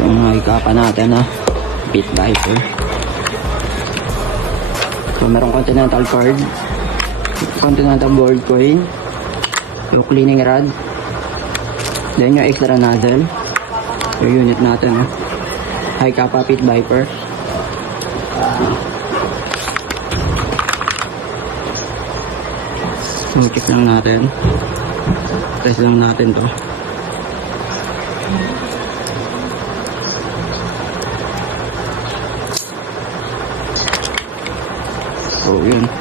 Yung nakikapa natin na Pit Viper. So merong continental cord, continental board coin, yung cleaning rod, then yung extra nozzle, yung unit natin, high kappa Pit Viper. So check lang natin, test lang natin to. So yun.